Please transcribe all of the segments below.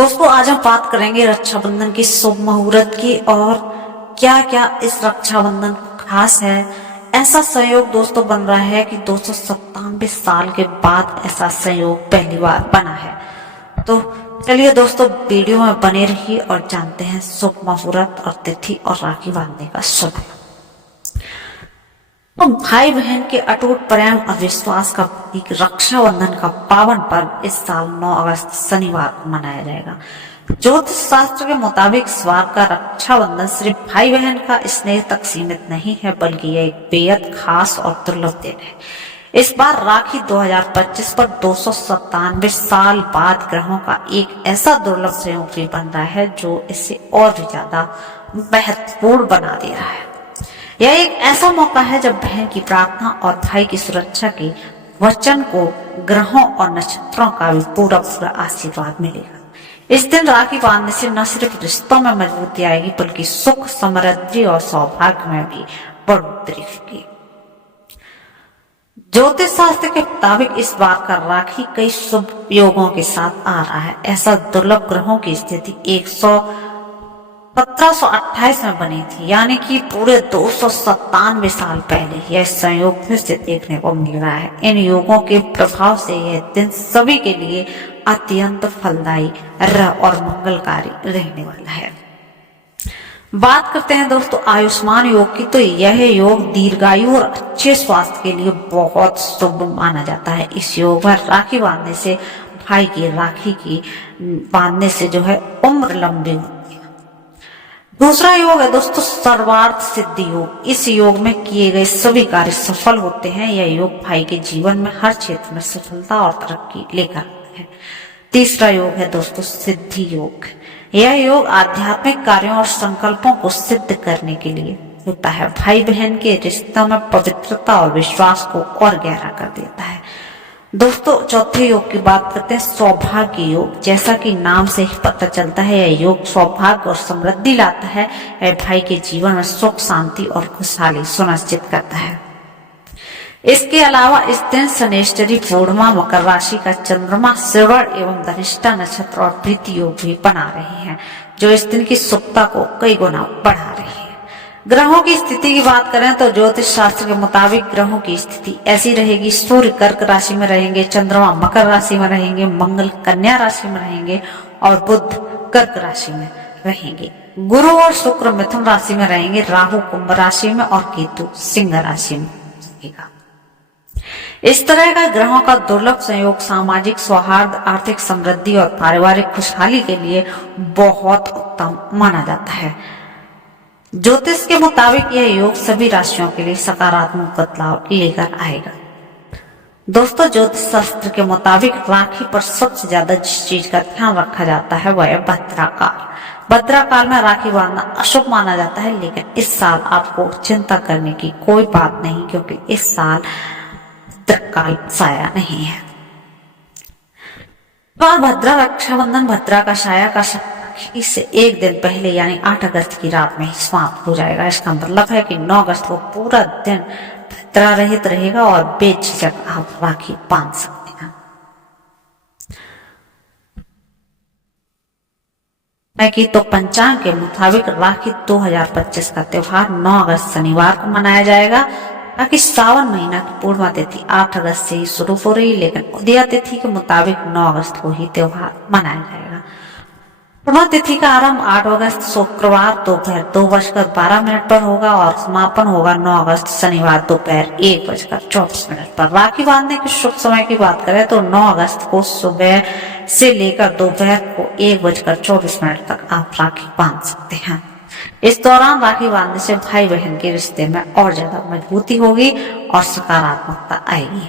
दोस्तों आज हम बात करेंगे रक्षाबंधन की शुभ मुहूर्त की और क्या क्या इस रक्षाबंधन खास है। ऐसा संयोग दोस्तों बन रहा है कि 297 साल के बाद ऐसा संयोग पहली बार बना है। तो चलिए दोस्तों वीडियो में बने रहिए और जानते हैं शुभ मुहूर्त और तिथि और राखी बांधने का शुभ। तो भाई बहन के अटूट प्रेम और विश्वास का प्रतीक रक्षाबंधन का पावन पर्व इस साल 9 अगस्त शनिवार को मनाया जाएगा। ज्योतिष शास्त्र के मुताबिक इस बार का रक्षाबंधन सिर्फ भाई बहन का स्नेह तक सीमित नहीं है, बल्कि यह एक बेहद खास और दुर्लभ दिन है। इस बार राखी 2025 पर 297 साल बाद ग्रहों का एक ऐसा दुर्लभ संयोग भी बन रहा है जो इसे और भी ज्यादा महत्वपूर्ण बना दे रहा है। यह एक ऐसा मौका है जब बहन की प्रार्थना और भाई की सुरक्षा के वचन को ग्रहों और नक्षत्रों का भी पूरा आशीर्वाद मिलेगा। इस दिन राखी बांधने से न सिर्फ रिश्तों में मजबूती आएगी, बल्कि सुख, समृद्धि और सौभाग्य में भी बढ़ोतरी होगी। ज्योतिष शास्त्र के मुताबिक इस बार का राखी कई शुभ योगों के साथ आ रहा है। ऐसा दुर्लभ ग्रहों की स्थिति 1728 में बनी थी, यानी कि पूरे 297 साल पहले यह संयोग फिर से देखने को मिल रहा है। इन योगों के प्रभाव से यह दिन सभी के लिए अत्यंत फलदायी और मंगलकारी रहने वाला है। बात करते हैं दोस्तों आयुष्मान योग की। तो यह योग दीर्घायु और अच्छे स्वास्थ्य के लिए बहुत शुभ माना जाता है। इस योग में राखी बांधने से भाई की राखी की बांधने से जो है उम्र लंबी होती है। दूसरा योग है दोस्तों सर्वार्थ सिद्धि योग। इस योग में किए गए सभी कार्य सफल होते हैं। यह योग भाई के जीवन में हर क्षेत्र में सफलता और तरक्की लेकर आता है। तीसरा योग है दोस्तों सिद्धि योग। यह योग आध्यात्मिक कार्यों और संकल्पों को सिद्ध करने के लिए होता है। भाई बहन के रिश्तों में पवित्रता और विश्वास को और गहरा कर देता है। दोस्तों चौथे योग की बात करते हैं सौभाग्य योग। जैसा कि नाम से ही पता चलता है यह योग सौभाग्य और समृद्धि लाता है। यह भाई के जीवन में सुख, शांति और खुशहाली सुनिश्चित करता है। इसके अलावा इस दिन शनेश्वरी पूर्णिमा, मकर राशि का चंद्रमा, श्रवण एवं धनिष्ठा नक्षत्र और प्रीति योग भी बना रहे हैं, जो इस दिन की शुभता को कई गुना बढ़ा रही है। ग्रहों की स्थिति की बात करें तो ज्योतिष शास्त्र के मुताबिक ग्रहों की स्थिति ऐसी रहेगी। सूर्य कर्क राशि में रहेंगे, चंद्रमा मकर राशि में रहेंगे, मंगल कन्या राशि में रहेंगे और बुध कर्क राशि में रहेंगे। गुरु और शुक्र मिथुन राशि में रहेंगे, राहु कुंभ राशि में और केतु सिंह राशि में रहेगा। इस तरह का ग्रहों का दुर्लभ संयोग सामाजिक सौहार्द, आर्थिक समृद्धि और पारिवारिक खुशहाली के लिए बहुत उत्तम माना जाता है। ज्योतिष के मुताबिक यह योग सभी राशियों के लिए सकारात्मक बदलाव लेकर आएगा। दोस्तों ज्योतिष शास्त्र के मुताबिक राखी पर सबसे ज्यादा जिस चीज का ध्यान रखा जाता है वह है भद्राकाल। भद्राकाल में राखी बांधना अशुभ माना जाता है, लेकिन इस साल आपको चिंता करने की कोई बात नहीं, क्योंकि इस साल भद्राकाल साया नहीं है। भद्रा रक्षाबंधन भद्रा का साया का इससे एक दिन पहले यानी 8 अगस्त की रात में ही समाप्त हो जाएगा। इसका मतलब है कि 9 अगस्त को पूरा दिन भद्रा रहित रहेगा और बेझिझक आप राखी बांध सकते हैं। कि तो पंचांग के मुताबिक राखी 2025 का त्योहार 9 अगस्त शनिवार को मनाया जाएगा। बाकी सावन महीना की पूर्णिमा तिथि 8 अगस्त से ही शुरू हो रही, लेकिन उदया तिथि के मुताबिक 9 अगस्त को ही त्योहार मनाया जाएगा। पूर्णिमा तिथि का आरंभ 8 अगस्त शुक्रवार दोपहर 2:12 पर होगा और समापन होगा 9 अगस्त शनिवार दोपहर 1:24 पर। राखी बांधने के शुभ समय की बात करें तो 9 अगस्त को सुबह से लेकर दोपहर को 1:24 तक आप राखी बांध सकते हैं। इस दौरान राखी बांधने से भाई बहन के रिश्ते में और ज्यादा मजबूती होगी और सकारात्मकता आएगी।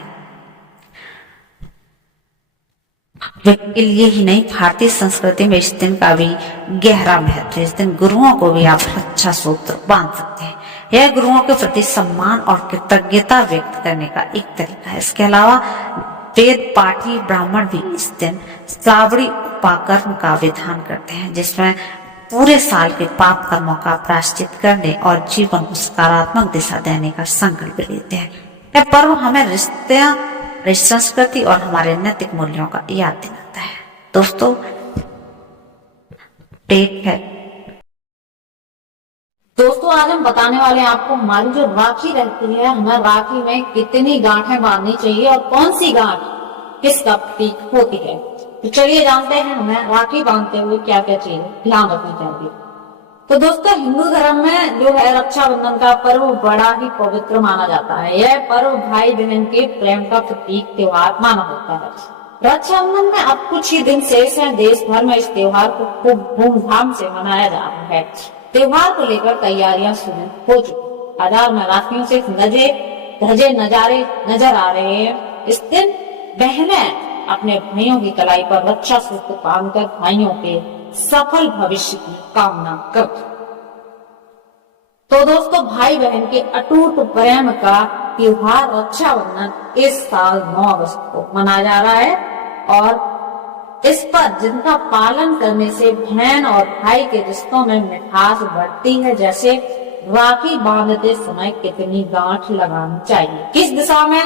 के लिए ही नहीं, भारतीय संस्कृति में इस दिन का भी गहरा महत्व है। इस दिन गुरुओं को भी आप रक्षा सूत्र बांध सकते हैं। यह गुरुओं के प्रति सम्मान और कृतज्ञता व्यक्त करने का एक तरीका है। इसके अलावा वेद पाठी ब्राह्मण भी इस दिन श्रावणी उपाकर्म का विधान करते हैं, जिसमें पूरे साल के पाप कर्मों का प्रायश्चित करने और जीवन को सकारात्मक दिशा देने का संकल्प लेते हैं। यह पर्व हमें रिश्ते, संस्कृति और हमारे नैतिक मूल्यों का याद दिलाता है। दोस्तों टेक है। दोस्तों आज हम बताने वाले हैं आपको हमारी जो राखी रहती है, हमें राखी में कितनी गांठें बांधनी चाहिए और कौन सी गांठ किसका प्रतीक होती है। तो चलिए जानते हैं हमें राखी बांधते हुए क्या क्या चीजें ध्यान रखनी चाहिए। तो दोस्तों हिंदू धर्म में जो है रक्षाबंधन का पर्व बड़ा ही पवित्र माना जाता है। यह पर्व भाई बहन के प्रेम का प्रतीक त्योहार माना होता है। रक्षाबंधन में अब कुछ ही दिन शेष है। देश भर में इस त्योहार को खूब धूमधाम से मनाया जा रहा है। त्योहार को लेकर तैयारियां शुरू हो चुकी। बाजार में राखियों से धजे नजारे नजर आ रहे हैं। इस दिन बहनें अपने भाइयों की कलाई पर रक्षा सूत्र बांधकर भाइयों के सफल भविष्य की कामना करते। तो दोस्तों भाई बहन के अटूट प्रेम का त्योहार रक्षाबंधन इस साल 9 अगस्त को मनाया जा रहा है और इस पर जिनका पालन करने से बहन और भाई के रिश्तों में मिठास बढ़ती है। जैसे राखी बांधते समय कितनी गांठ लगानी चाहिए, किस दिशा में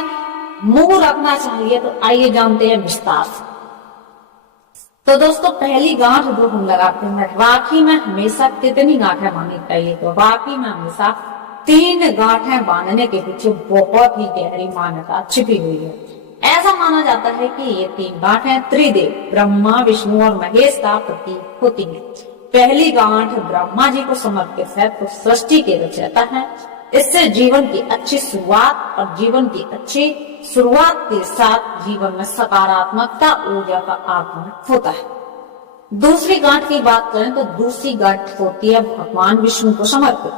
मुंह रखना चाहिए, तो आइए जानते हैं विस्तार से। तो दोस्तों पहली गांठ जो हम लगाते हैं, राखी में हमेशा कितनी गांठें बांधनी चाहिए। तो राखी में हमेशा 3 गांठें बांधने के पीछे बहुत ही गहरी मान्यता छिपी हुई है। ऐसा माना जाता है कि ये 3 गांठें त्रिदेव ब्रह्मा विष्णु और महेश का प्रतीक होती है। पहली गांठ ब्रह्मा जी को समर्पित है, तो सृष्टि के रचयिता है। इससे जीवन की अच्छी शुरुआत और जीवन की अच्छी शुरुआत के साथ जीवन में सकारात्मकता ऊर्जा का आगमन होता है। दूसरी गांठ की बात करें तो दूसरी गांठ होती है भगवान विष्णु को समर्पित,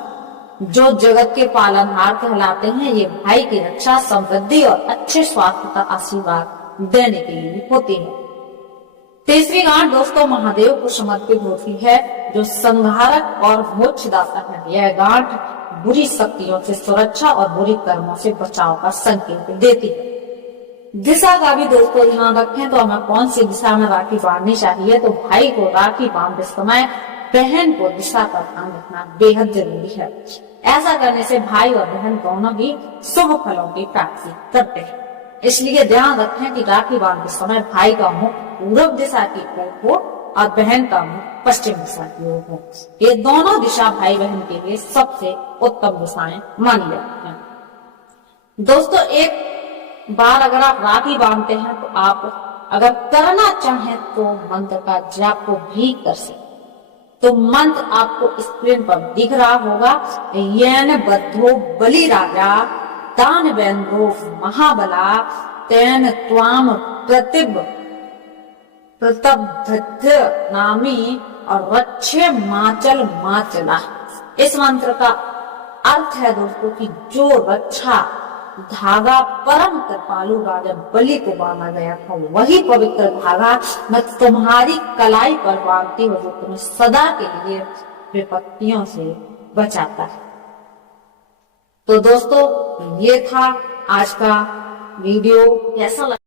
जो जगत के पालनहार कहलाते हैं। ये भाई की रक्षा, समृद्धि और अच्छे स्वास्थ्य का आशीर्वाद देने के लिए होती है। तीसरी गांठ दोस्तों महादेव को समर्पित होती है, जो संहारक और मोक्षदाता है। यह गांठ बुरी शक्तियों से सुरक्षा और बुरी कर्मों से बचाव का संकेत देती है। दिशा का भी दोस्तों ध्यान रखें तो हमें कौन सी दिशा में राखी बांधनी चाहिए। तो भाई को राखी बांधते समय बहन को दिशा का ध्यान रखना बेहद जरूरी है। ऐसा करने से भाई और बहन दोनों ही शुभ फलों की प्राप्ति करते हैं। इसलिए ध्यान रखें कि राखी बांधते समय भाई का मुख पूर्व दिशा की ओर हो और बहन का मुख पश्चिम दिशा की ओर हो। ये दोनों दिशा भाई बहन के लिए सबसे उत्तम दिशाएं मानी जाती हैं। दोस्तों एक बार अगर आप राखी बांधते हैं तो आप अगर करना चाहें तो मंत्र का जाप को भी कर सकते। तो मंत्र आपको स्क्रीन पर दिख रहा होगा। येन बद्धो बलि राजा दानवेन्द्रो महाबला तेन त्वाम प्रतब्ध नामी और रक्षे माचल माचला। इस मंत्र का अर्थ है दोस्तों कि जो रक्षा धागा परम कृपालु राजा बलि को बांधा गया था, वही पवित्र धागा मैं तुम्हारी कलाई पर बांधती हूँ, जो तुम्हें सदा के लिए विपत्तियों से बचाता है। तो दोस्तों ये था आज का वीडियो। कैसा लगा?